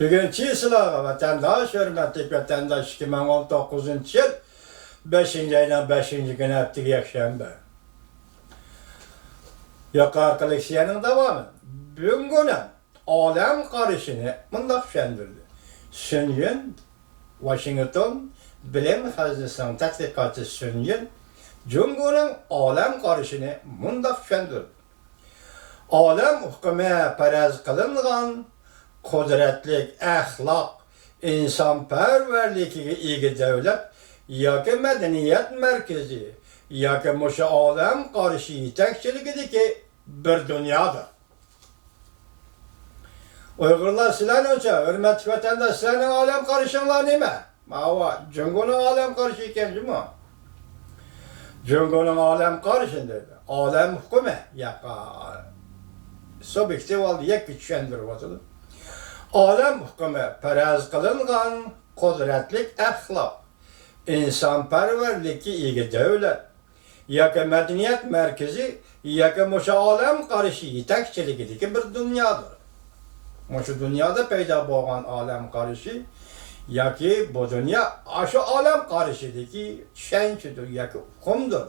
Bugünkü silahı vatandaş, hürmetli vatandaş 2019 yıl 5. ayının 5. günü hafta yakşembe. Yukarı koleksiyanın devamı. Bugün alem karışını mındak şendirdi. Sünyün, Washington Bilim Hazinesi'nin tatbikatı Sünyün, Cumhur'un alem karışını mındak şendirdi. Alem hüküme perez kılıngan, kudretlik, ahlak, insanperverliği ilgi devlet, yoki medeniyet merkezi, yoki muşu alem karşı yetekçiligideki bir dünyadır. Uygurlar sizlerle önce, hürmetli vatandaş, sizlerin alem karışınlar neyme? Mava, Cungun'un alem karışı ikinci mi? Cungun'un alem karışın dedi. Alem hüküme, yaka, subjektif oldu, yek güçlendirir vatanı. Alem hükümü perez kılıngan kudretlik ahlak, insanperverlik ilgi devlet, yoki medeniyet merkezi, yoki muşu alem karışı yetekçiligideki bir dünyadır. Muşu dünyada peyda boğan alem karışı, yoki bu dünya aşı alem karışıdaki şençidir, yoki hükümdür.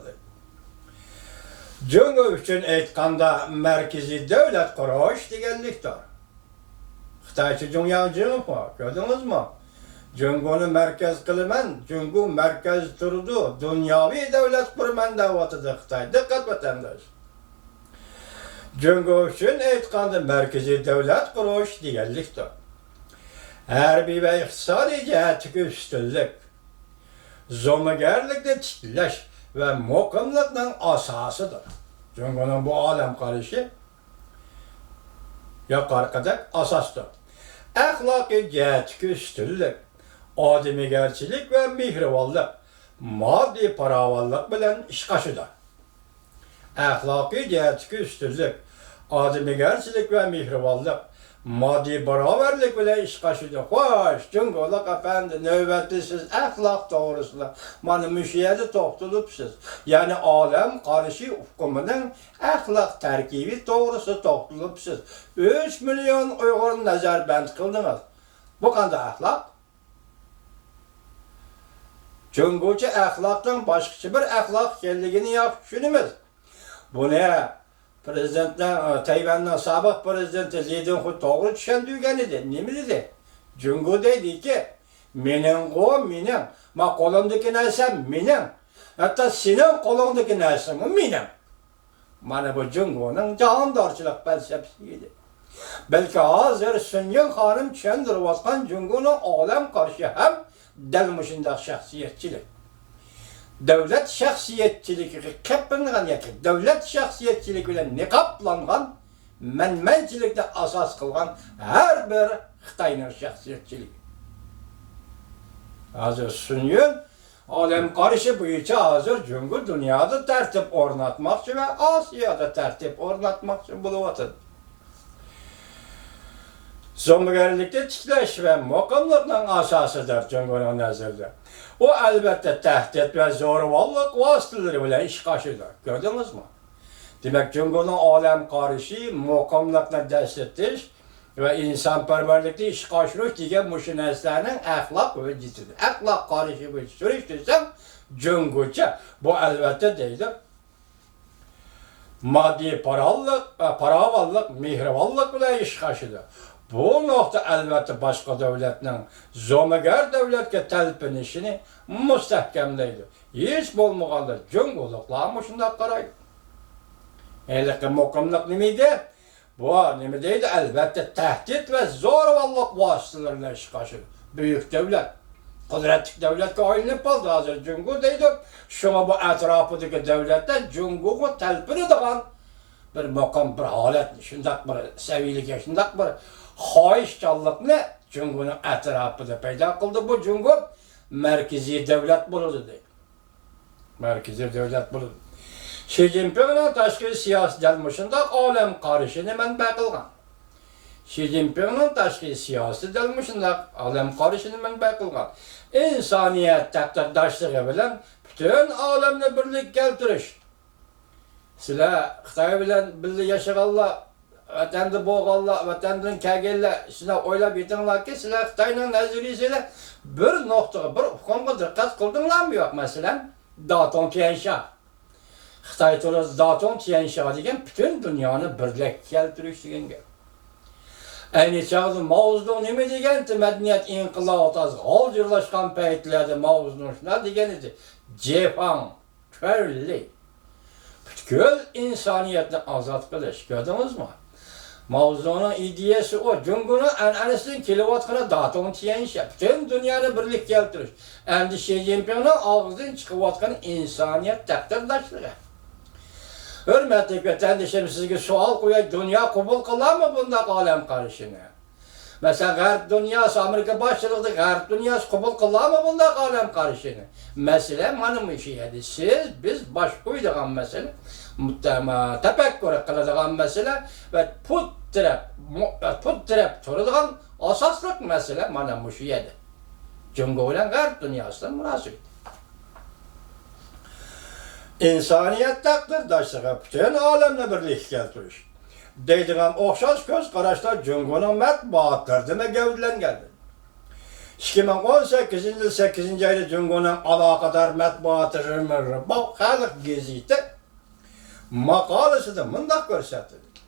Cungu üçün aytkanda merkezi devlet kuruş degenlikdir. Xitayçı dünya cungu, gördünüz mü? Cungu'nu merkez kılman, Cungu merkez durdu, dünyavi devlet kurman davatıdır Xitay. Dikkat vatandaş. Cungu üçün aytkanda merkezi devlet kuruş degenlikdir. Harbiy ve iktisadi cihetdeki üstünlük, zomigerlikte titleş ve muqimlikning asasıdır. Cungu'nun bu alem karışı yukarıdaki asastır. Ahlaki cihetdeki üstünlük, ademigerçilik ve mihrivallık, maddi paravallık bilen iş kaşıdır. Ahlaki cihetdeki üstünlük, ademigerçilik ve mihrivallık, maddi beraberlik bile iş kaşıdır. Hoş, Cunguluk efendi, növbetli siz ahlak doğrusunda, bana müşiyede toktulupsiz. Yani alem karışı hükümünün ahlak terkibi doğrusu toktulupsiz. 3 milyon Uygur nazarband kıldınız. Bu kadar ahlak. Cungucu ahlaktan başkası bir ahlak geldiğini düşünümüz. Bu ne? Prezidentden, Tayvan'dan sabık prezidenti Zidin Hu doğru düşündüğün idi. Ne mi dedi? Cungu dedi ki, minin o minin, ma kolumdaki nersem minin, hatta senin kolundaki nersem minin. Bana bu Cungu'nun candarçılık felsefesiydi. Belki hazır Sünyen Hanım düşündürüp atkan Cungu'nun alem karşı hem delmişinde şahsiyetçilik. Devlet şahsiyetçiligi kepingan yoki devlet şahsiyetçiligi bilan niqoblangan menmenchilikda asos qilgan har bir Xitoyning şahsiyetçiligi. Hozir Sünyen alem qarashi bo'yicha hozir Jungu dunyoda tartib o'rnatmoqchi va Osiyoda tartib o'rnatmoqchi bo'lyapti. Zomigerlikte tiklash ve muqimlikning asosıdır Cungu'nun nazarida. O elbette tehdit ve zo'ravonlik vositelari bilan ish qoshidir. Gördünüz mü? Demek Cungu'nun alem karışı, muqimlikni dastetish ve insanperverlikte ish qoshirish degan mushu narsalarning axloq vujutidir. Axloq qarışı bu surish desam, Cungucha bu elbette deydi. Maddi paravallik, mehrivallik bilan ish qoshidir. Bu nokta elbette başka devletinin zomiger devletke telpinişini müstehkemleydi. Hiç bulmağandır. Cunguluklar mı şundan karaydı? Elbette muqimlik nemeydi? Bu nemeydi? Elbette tehdit ve zorvallık vasıtalarına iş kaşıdı. Büyük devlet, kudretlik devletke oynayıp aldı hazır Cungu deydi. Şuna bu etrafındaki devlette Cungu'yu telpinidigan bir muqim, bir halet, şundak bir seviyelik, şundak bir xohishchanlikni Cungu'nun etrafında paydo qildi. Bu Cungu merkezi devlet bo'ladi deydi. Merkezi devlet bo'ladi. Xi Jinpingning tashqi siyosat mushundoq olam qarishini manba qilgan. Xi Jinpingning tashqi siyosati mushundoq olam qarishini manba qilgan. İnsaniyet taqdirdoshligi bilan butun olamni birlik keltirish. Sizlar Xitoy bilan birga yashaganlar vatanda bo'lganlar, vatandan kelganlar, sizlar o'ylab yetinglarki, sizlar Xitoyning nazariyasida bir nuqtaga, bir hukmga diqqat qildinglarmi yo'q? Masalan, Datong Tianxia. Xitoy to'g'risida Datong Tianxia degan butun dunyoni birlikka keltirish degan gap. Ayni chog'da Mao Zedong nima degandi? Madaniyat inqilobi g'oljirlashgan paytlarda Mao Zedong shunday degan edi. Jefang Chunli. Butkul insoniyatni ozod qilish, ko'rdingizmi? Mao Zedongning ideyasi o, Jungoning an'anasidan kelayotgan Datong Tianxia, butun dunyoni birlikka keltirish. Endi Xi Jinpingning og'zidan chiqayotgan insoniyat taqdirdoshligi. Hürmetli vatandaşım, sizge sual qo'yay, dünya qabul qiladimi bunday olam qarashini? Mesela G'arb dunyosi, Amerika boshchiligida G'arb dunyosi qabul qiladimi bunday olam qarashini? Masala mana bu ish edi. Biz bosh qo'yadigan masala, tafakkur qiladigan masala va puttirab turadigan asosli masala mana bu ish edi. Jungo bilan G'arb dunyosidan munosabat. İnsaniyet taqdirdoshlig'i bütün olamni birlikka keltirish deydigan o'xshash ko'z qarashlar Jungoning matbuotlarida gavdlangan. 2018-yil 8-oyda Jungoning aloqador matbuoti bu xalq gazeti maqolasida bunday ko'rsatildi.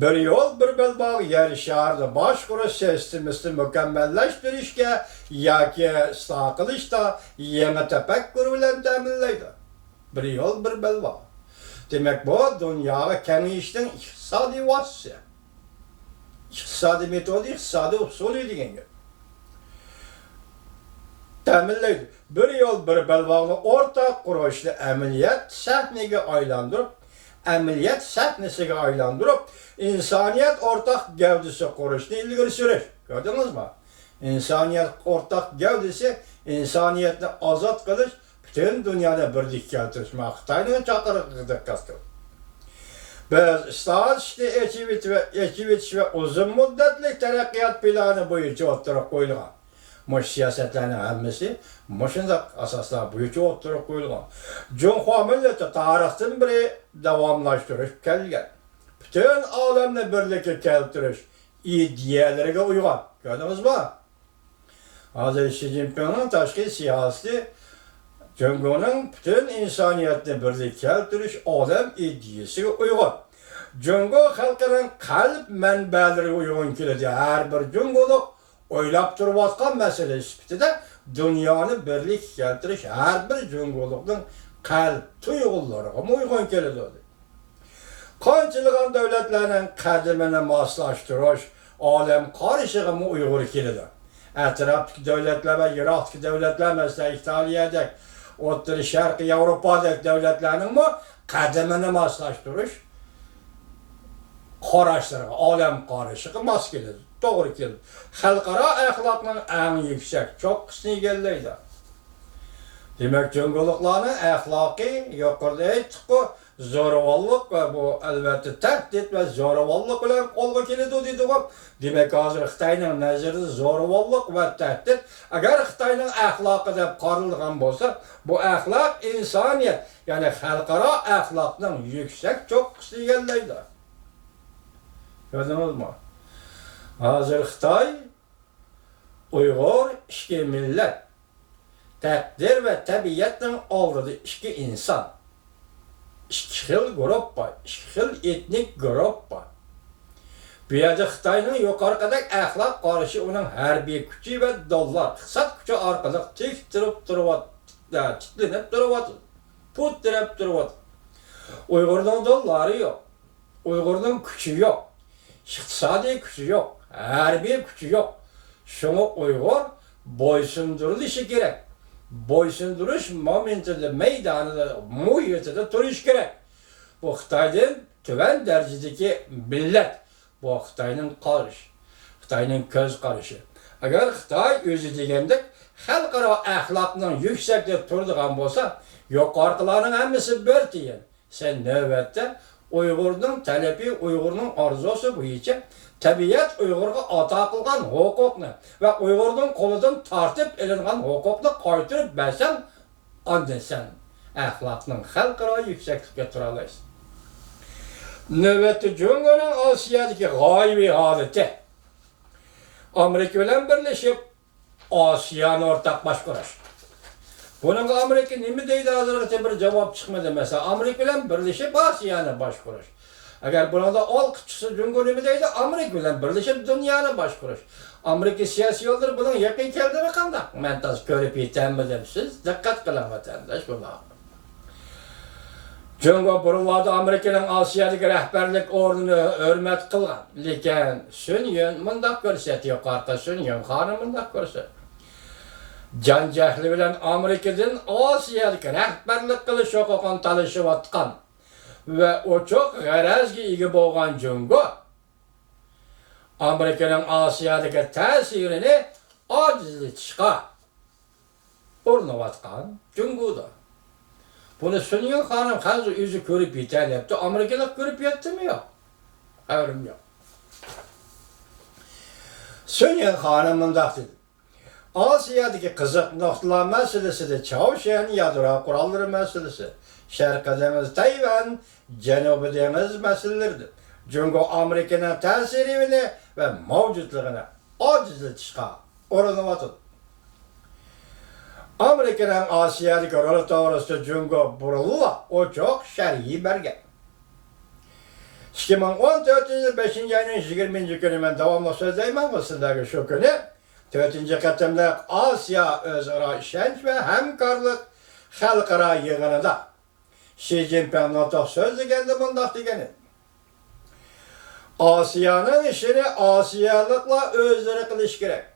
Bir yo'l bir belbog' yer sharida bosh qurish sistemasini mukammallashtirishga yoki isloh qilishda yangi tafakkur bilan ta'minlaydi. Bir yol bir belbog'. Demek bu dunyoga kengayishning iqtisodiy vositasi. Iqtisodiy metodi, iqtisodiy usuli degan gap. Ta'minlaydi. Bir yol bir belbog'ni o'rtaq qurishni amaliyot sahnasiga aylantirib, insoniyat o'rtaq gavdasi qurishni ilgari surish. Ko'rdingizmi? İnsaniyat o'rtaq gavdasi, insoniyatni ozod qilish, bütün dünyada birlik keltirishma Xitoyning chaqirig'iga diqqat qil. Biz islohot etish va uzun muddatli taraqqiyot plani bo'yicha o'tirib qo'yilgan. Bu siyosatlarning hammasi shunday asoslar bo'yicha o'tirib qo'yilgan. Junxo millati tarixdan beri davomlashtirib kelgan. Bütün olamni birlikka keltirish ideyalariga uyg'on. Ko'rdingizmi? Hozir Xi Jinpingning tashqi siyosati Jungoning bütün insoniyatni birlikka keltirish olam ideyasiga uyg'un. Jungo xalqining qalb manbalariga uyg'un keladi. Har bir jungolik o'ylab turayotgan masala sifatida dunyoni birlikka keltirish har bir jungolikning qalb tuyg'ulariga uyg'un keladi. Qanchaligan davlatlarning qadimini moslashtirish olam qarashiga uyg'un keladi. Atrofdagi davlatlar va yiroqdagi davlatlar, masalan Italiyadek, O'rta Sharqiy Yevropadagi davlatlarning qadimini moslashtirish qarashlariga, olam qarashiga mos keladi, to'g'ri keladi. Xalqaro axloqning eng yuksak cho'qqisini egallaydi. Demak, jungoliklarning axloqiy yuqorida aytdik-ku, zo'ravonlik va bu albatta tahdid va zo'ravonlik bilan qo'lga keladi deydi-ku. Demak, hozir Xitoyning nazarida zo'ravonlik va tahdid agar Xitoyning axloqi deb qaralgan bo'lsa, bu axloq insoniyat, ya'ni xalqaro axloqning yuksak cho'qqisini egallaydi. Ko'rdingizmi? Hozir Xitoy Uyg'ur ikki millat, taqdir va tabiatning oldida ikki inson, ikki xil guruh bor, ikki xil etnik guruh bor. Bu yerda Xitoyning yuqoridagi axloq qarashi uning harbiy kuchi va dollar iqtisod kuchi orqali tik tiklanib turibdi, puttirab turibdi. Uyg'urning dollari yo'q, Uyg'urning kuchi yo'q, iqtisodiy kuchi yo'q, harbiy kuchi yo'q. Shuni Uyg'ur bo'ysundirilishi kerak. Bo'ysundirish momentida, maydonida, muhitida turish kerak. Bu Xitoyning tuvan darajadagi millat, bu Xitoyning qarashi, Xitoyning ko'z qarashi. Agar Xitoy o'zi degandek xalqaro axloqning yuksak deb turadigan bo'lsa, yuqoriqilarning hammasi bir tiyin. Sen navbatda Uyg'urning talabi, Uyg'urning orzusi bo'yicha tabiat Uyg'urga ato qilgan huquqni va Uyg'urning qo'lidan tortib ilingan huquqni qaytarib bersang, ondan sen axloqning xalqaro yuksaklikka tura olaysan. Növbeti Cungo'nun Asya'daki gaybi haleti. Amerika bilen birleşip Asya'nı ortak baş kurar. Bunun Amerika nimi deydi hazırlıkta bir cevap çıkmadı mesela. Amerika bilen birleşip Asya'nı baş kurar. Eğer buna da ol kıçısı Cungo nimi deydi Amerika bilen birleşip dünyanı baş kurar. Amerika siyasi yoldur bunun yakın keldi mi kandak? Ben tas görüp yetenmedim siz. Dikkat kılın vatandaş buna. Cungo burunlarda Amerika'nın Asya'daki rehberlik ordunu hürmet kılgan. Lekin Sünyon mındak görsetiyor karta Sünyon hanım mındak görsetiyor. Can cehli bilen Amerika'dan Asya'daki rehberlik kılışı hukukun tanışıp atkan ve o çok garezgi igi boğan Cungo Amerika'nın Asya'daki tesirini acizli çıka urnup atkan Cungo'da. Bunu Sünyon hanım hazır yüzü körüp yeter yaptı. Amerika'da körüp yetti mi yok? Evrim yok. Sünyon hanımın dedi. Asya'daki kızık noktalar meselesi de Çavuşen yadro kuralları meselesi. Şarkı Deniz, Tayvan, Cenubi Deniz meseleleridir. Cungo Amerika'nın tesirini ve mevcutluğuna acizli çıka oranı vatın. Amerika'nın Asya'daki rolü doğrusu Cungo Burul'la o çok şerhi belge. 2014 yılı 5. ayının 20. günü ben devamlı sözdeyim basındaki şu günü 4. katımda Asya Özara İşenç ve Hemkarlık Halkara yığınında Xi Jinping notak söz degendi bundak degeni. Asya'nın işini Asyalıkla özleri kılış gerek.